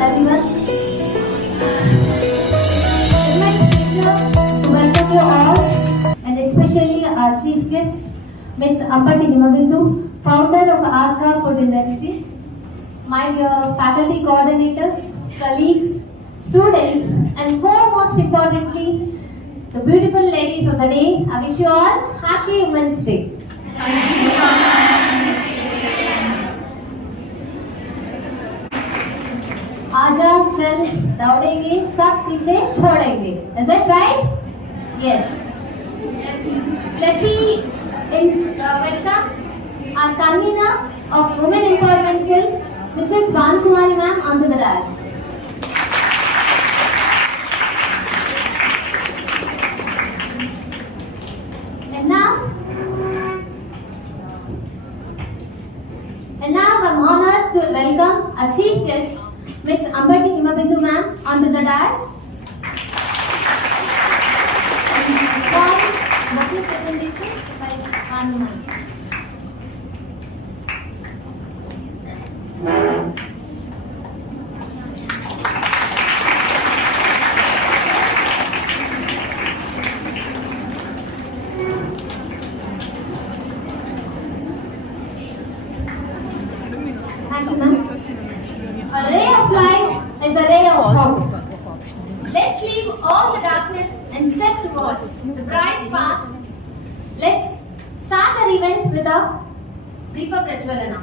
everyone. It's my pleasure to welcome you all, and especially our chief guest, Ms. Ambati Himabindu, founder of Arka Food Industry. My dear faculty coordinators, colleagues, students, and foremost importantly, the beautiful ladies of the day, I wish you all Happy Women's Day. आजा चल दौड़ेंगे सब पीछे छोड़ेंगे. Is that right? Yes. Let me welcome our convener of Women Empowerment Cell, Mrs. Kumari ma'am, onto the dais. And now I'm honored to welcome our chief guest, Ms. Ambati Himabindu ma'am, onto the dais. For vocal presentation by Manu ma'am. Thank you, ma'am. A ray of light is a ray of hope. Let's leave all the darkness and step towards the bright path. Let's start our event with a Deepa Prajwalana.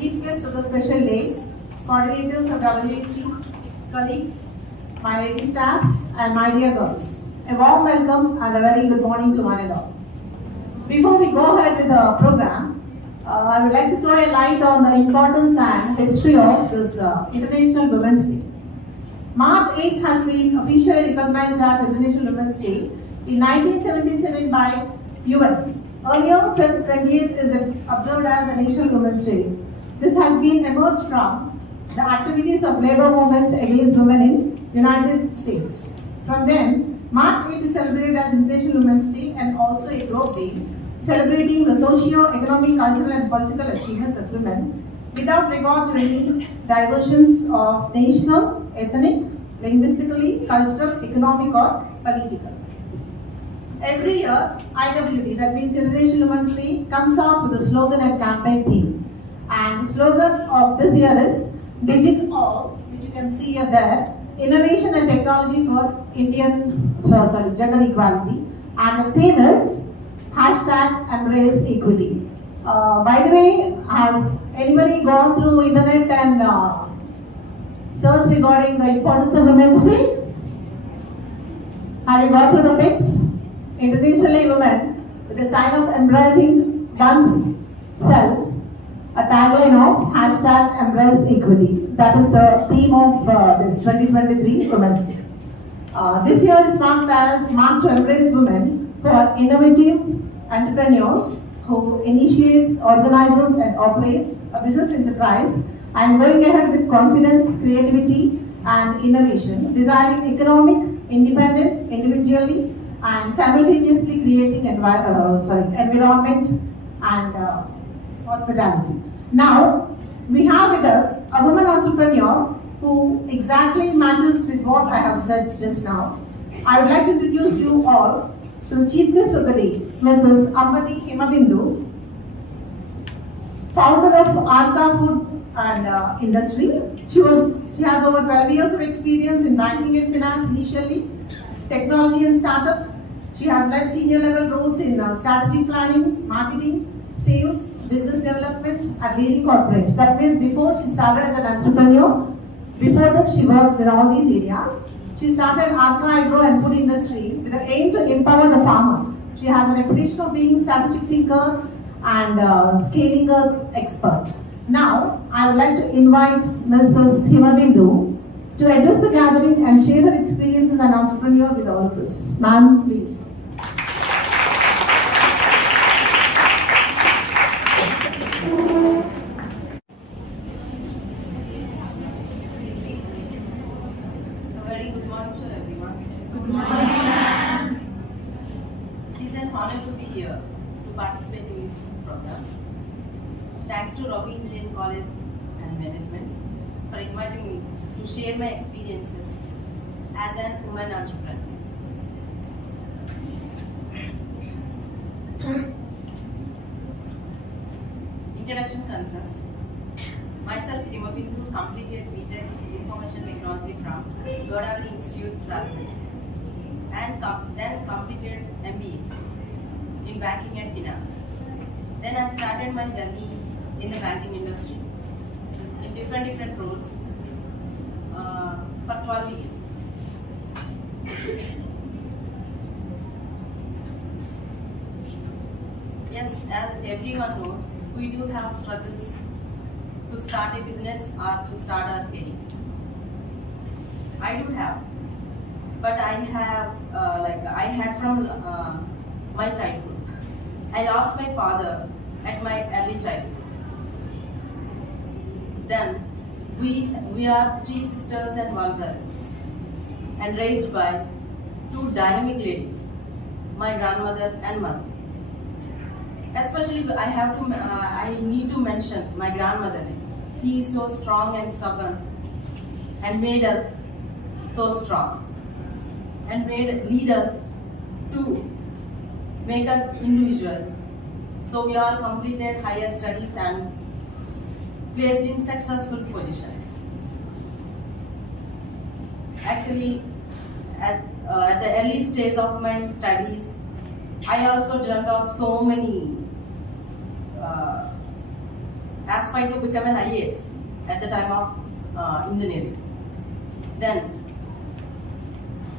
Chief guest of the special day, coordinators of WHC, colleagues, my lady staff, and my dear girls. A warm welcome and a very good morning to one and all. Before we go ahead with the program, I would like to throw a light on the importance and history of this International Women's Day. March 8 has been officially recognized as International Women's Day in 1977 by UN. Earlier, February 28th is observed as a National Women's Day. This has been emerged from the activities of labor movements against women in United States. From then, March 8th is celebrated as International Women's Day and also a globe day, celebrating the socio-economic, cultural and political achievements of women without regard to any diversions of national, ethnic, linguistically, cultural, economic or political. Every year, IWD, that means International Women's Day, comes out with a slogan and campaign theme. And the slogan of this year is Digit All, which you can see here there, Innovation and Technology for Gender Equality. And the theme is #Embrace Equity. By the way, has anybody gone through internet and searched regarding the importance of Women's Day? Have you gone through the pics? Internationally, women with a sign of embracing one's selves, a tagline of #Embrace Equity. That is the theme of this 2023 Women's Day. This year is marked to embrace women who are innovative entrepreneurs who initiates, organizes and operates a business enterprise and going ahead with confidence, creativity and innovation, desiring economic, independent, individually and simultaneously creating environment and hospitality. Now, we have with us a woman entrepreneur who exactly matches with what I have said just now. I would like to introduce you all to the chief guest of the day, Mrs. Ambati Himabindu, founder of Arka Food and Industry. She has over 12 years of experience in banking and finance initially, technology and startups. She has led senior level roles in strategic planning, marketing, sales, business development at leading corporates. That means before she started as an entrepreneur, before that she worked in all these areas. She started Arca Agro and food industry with the aim to empower the farmers. She has a reputation of being strategic thinker and scaling up expert. Now, I would like to invite Mrs. Himabindu to address the gathering and share her experience as an entrepreneur with all of us. Ma'am, please. A very good morning to everyone. Good morning. It is an honor to be here to participate in this program. Thanks to Raghu Engineering College and Management for inviting me to share my experiences as an woman entrepreneur. Introduction concerns. Myself, Himabindu, completed B.Tech Information Technology from Godavari Institute, Rajasthan, and then completed MBA in Banking and Finance. Then I started my journey in the banking industry in different roles for 12 years. Yes, as everyone knows, we do have struggles to start a business or to start our career. I do have, but I have I had from my childhood. I lost my father at my early childhood. Then we are 3 sisters and 1 brother, and raised by 2 dynamic ladies, my grandmother and mother. Especially I need to mention my grandmother. She is so strong and stubborn and made us so strong and lead us to make us individual. So we all completed higher studies and placed in successful positions. Actually, at the early stage of my studies, I also dreamt of so many aspired to become an IAS at the time of engineering.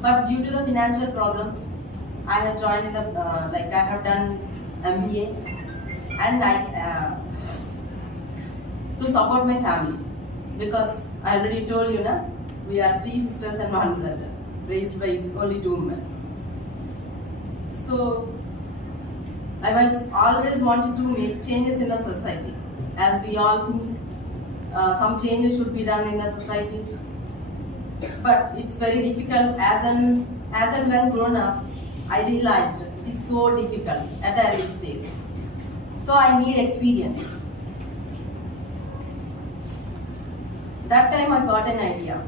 But due to the financial problems, I have joined the I have done MBA, and to support my family, because I already told you na, we are 3 sisters and 1 brother, raised by only 2 women. So I was always wanted to make changes in the society, as we all think some changes should be done in the society. But it's very difficult. As and when grown up, I realized it is so difficult at the early stage. So I need experience. That time I got an idea.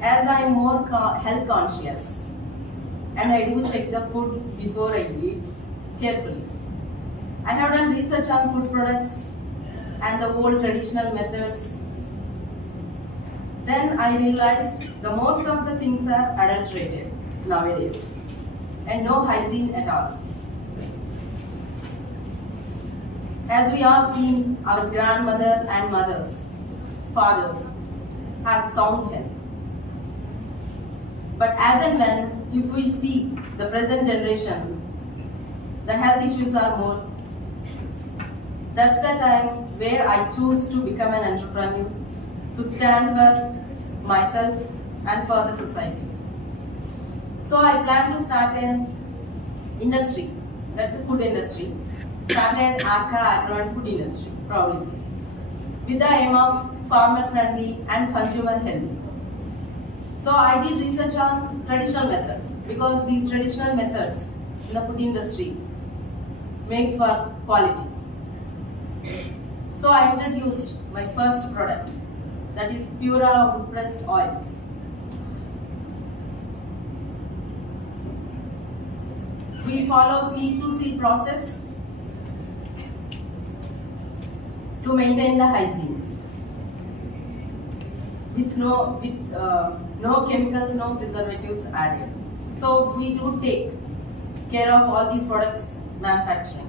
As I am more health conscious, and I do check the food before I eat carefully. I have done research on food products and the old traditional methods. Then I realized the most of the things are adulterated nowadays and no hygiene at all. As we all seen, our grandmother and mothers, fathers have sound health. But as and when, if we see the present generation, the health issues are more. That's the time where I choose to become an entrepreneur, to stand for myself and for the society. So I plan to start an industry, that's the food industry. Started Arca Agro and food industry, proudly, with the aim of farmer friendly and consumer healthy. So I did research on traditional methods, because these traditional methods in the food industry make for quality. So I introduced my first product, that is Pura wood pressed oils. We follow C2C process to maintain the hygiene, with no chemicals, no preservatives added. So we do take care of all these products manufacturing.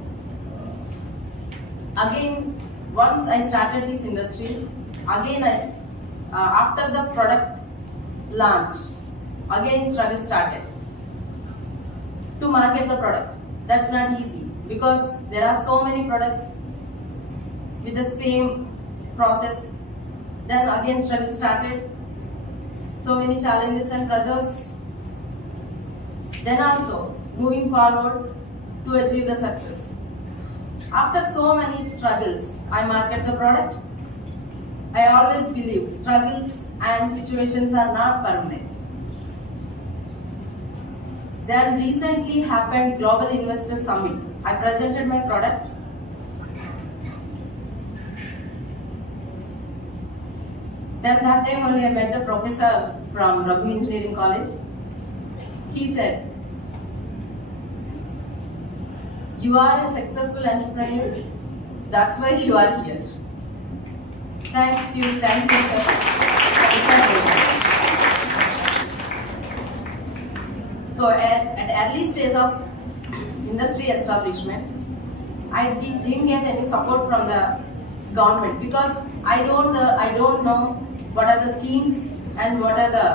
Again, once I started this industry, again after the product launched, again struggle started to market the product. That's not easy because there are so many products with the same process. Then again struggle started. So many challenges and pressures. Then also moving forward to achieve the success. After so many struggles, I market the product. I always believe struggles and situations are not permanent. Then recently happened Global Investor Summit. I presented my product. Then that time only I met the professor from Raghu Engineering College. He said, "You are a successful entrepreneur. That's why you are here." Thank you, sir. So at early stage of industry establishment, I didn't get any support from the government because I don't know what are the schemes and what are the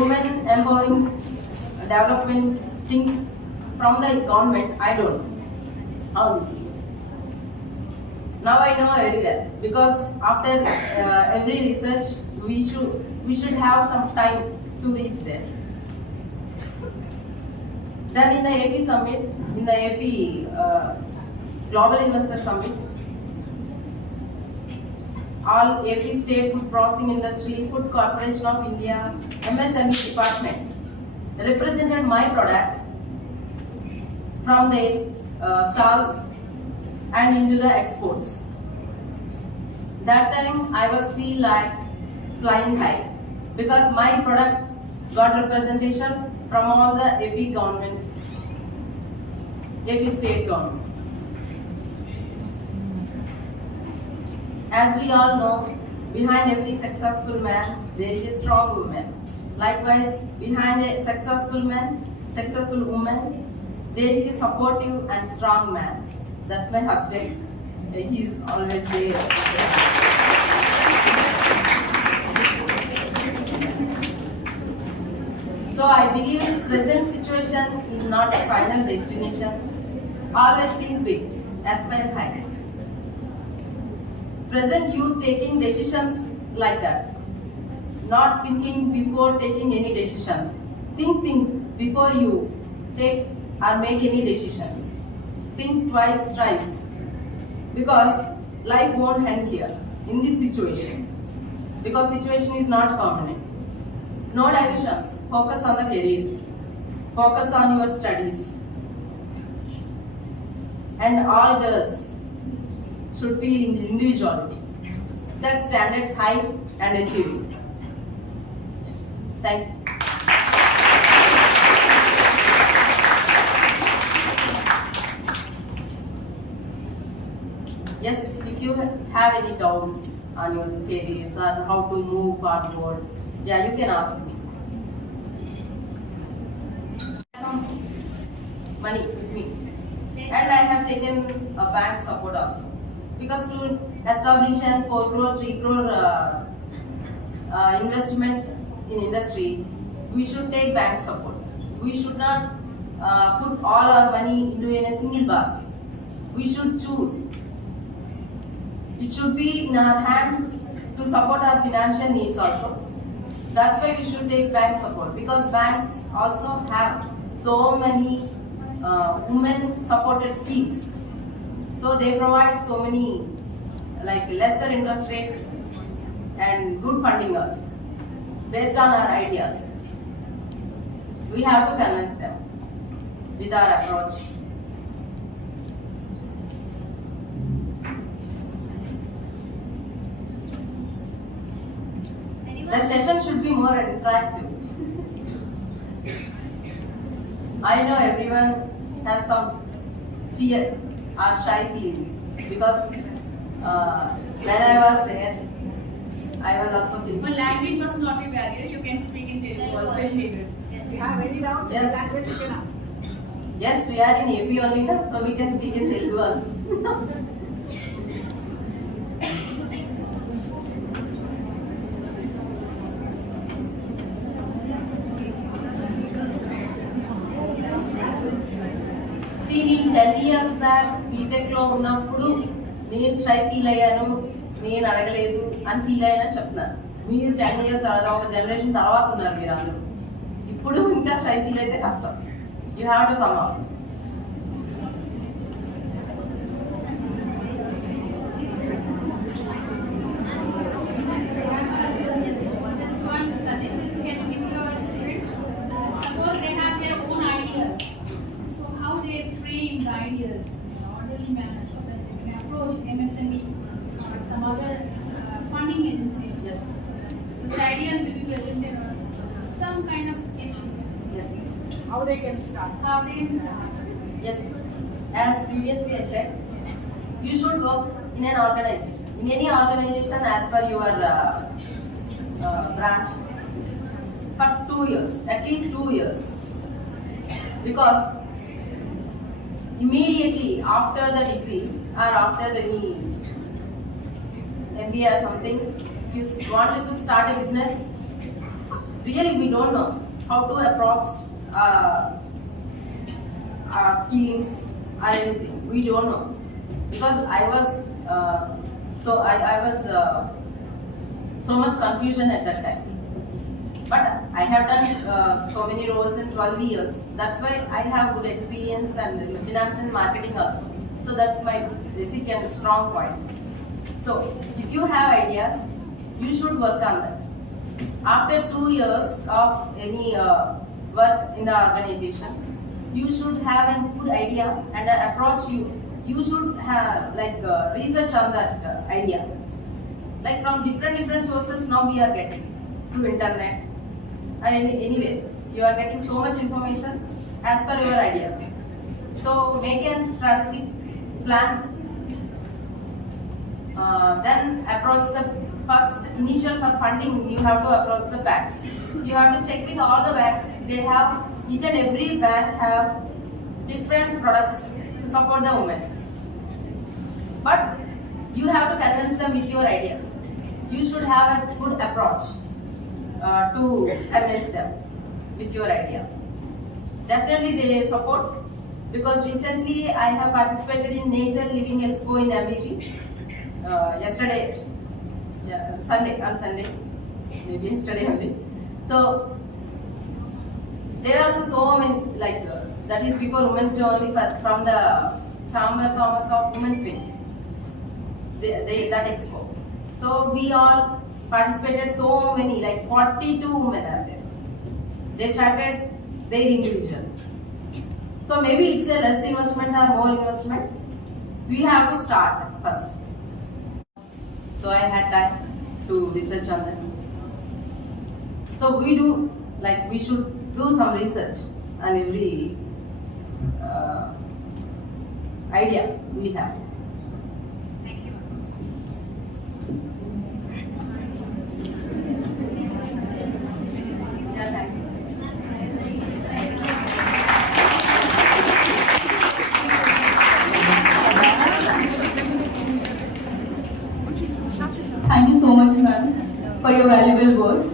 women empowering development things from the government. I don't know all these things. Now I know very well because after every research we should have some time to reach there. Then in the AP Summit, in the AP Global Investor Summit, all AP State Food Processing Industry, Food Corporation of India, MSME department represented my product from the stalls and into the exports. That time I was feel like flying high because my product got representation from all the AP government, AP state government. As we all know, behind every successful man, there is a strong woman. Likewise, behind a successful man, successful woman, there is a supportive and strong man. That's my husband. He's always there. So I believe present situation is not a final destination. Always think big, aspire high. Present youth taking decisions like that. Not thinking before taking any decisions. Think before you take or make any decisions. Think twice, thrice. Because life won't end here in this situation. Because situation is not permanent. No diversions. Focus on the career. Focus on your studies. And all girls should feel individuality. Set standards high and achieve it. Thank you. Yes, if you have any doubts on your careers or how to move forward, yeah, you can ask me. Some money with me, and I have taken a bank support also because to establish an 4 crore, 3 crore investment in industry, we should take bank support. We should not put all our money into a single basket. We should choose. It should be in our hand to support our financial needs also. That's why we should take bank support because banks also have so many women supported schemes. So they provide so many like lesser interest rates and good funding also based on our ideas. We have to connect them with our approach. The session should be more interactive. I know everyone has some fear or shy feelings because when I was there, I was also feeling. But language must not be barrier. You can speak in Telugu also if needed. If you have any doubts in Yes. language, you can ask. Yes, we are in AP only, na? So we can speak in Telugu also. 10 years back BTech లో ఉన్నప్పుడు నేను shy feel అయ్యాను, నేను అడగలేదు అని feel అయ్యాను చెప్తున్నాను. మీరు 10 years ఒక జనరేషన్ తర్వాత ఉన్నారు మీరు అందరూ. ఇప్పుడు ఇంకా షై ఫీల్ అయితే కష్టం. You have to come out. Suppose they have their own ideas. So how they frame the ideas in an orderly manner so that they can approach MSME or some other funding agencies. Yes. The ideas will be presented on some kind of sketch. Yes. How they can start? How they can start. Yes. As previously I said, you should work in an organization. In any organization as per your branch for 2 years, at least 2 years. Because immediately after the degree or after any MBA or something, if you wanted to start a business, really we don't know how to approach our schemes or anything. We don't know. Because I was so much confusion at that time. But I have done so many roles in 12 years. That's why I have good experience and financial marketing also. So that's my basic and strong point. So if you have ideas, you should work on that. After 2 years of any work in the organization, you should have a good idea and approach you should have research on that idea. Like from different sources now we are getting through internet and anyway you are getting so much information as per your ideas. So make a strategic plan. Then approach the first initial for funding. You have to approach the banks. You have to check with all the banks. They have each and every bank have different products to support the women. But you have to convince them with your ideas. You should have a good approach to convince them with your idea. Definitely they support because recently I have participated in Nature Living Expo in MVP. Yesterday, on Sunday, maybe yesterday only. So there are also so many that is before Women's Day only from the Chamber Commerce of Women's Wing. That expo. So we all participated, so many, 42 women are there. They started their individual. So maybe it's a less investment or more investment. We have to start first. So I had time to research on that. So we should do some research on every idea we have. Thank you so much, ma'am, for your valuable words.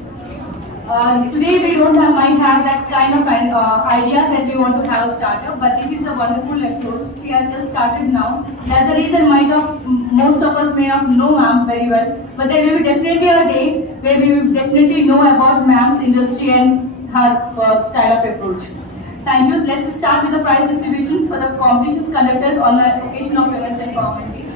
Today we might have that kind of idea that we want to have a startup, but this is a wonderful approach. She has just started now. That's the reason most of us may not know ma'am very well, but there will be definitely a day where we will definitely know about ma'am's industry and her style of approach. Thank you. Let's start with the prize distribution for the competitions conducted on the occasion of Women's Empowerment Day.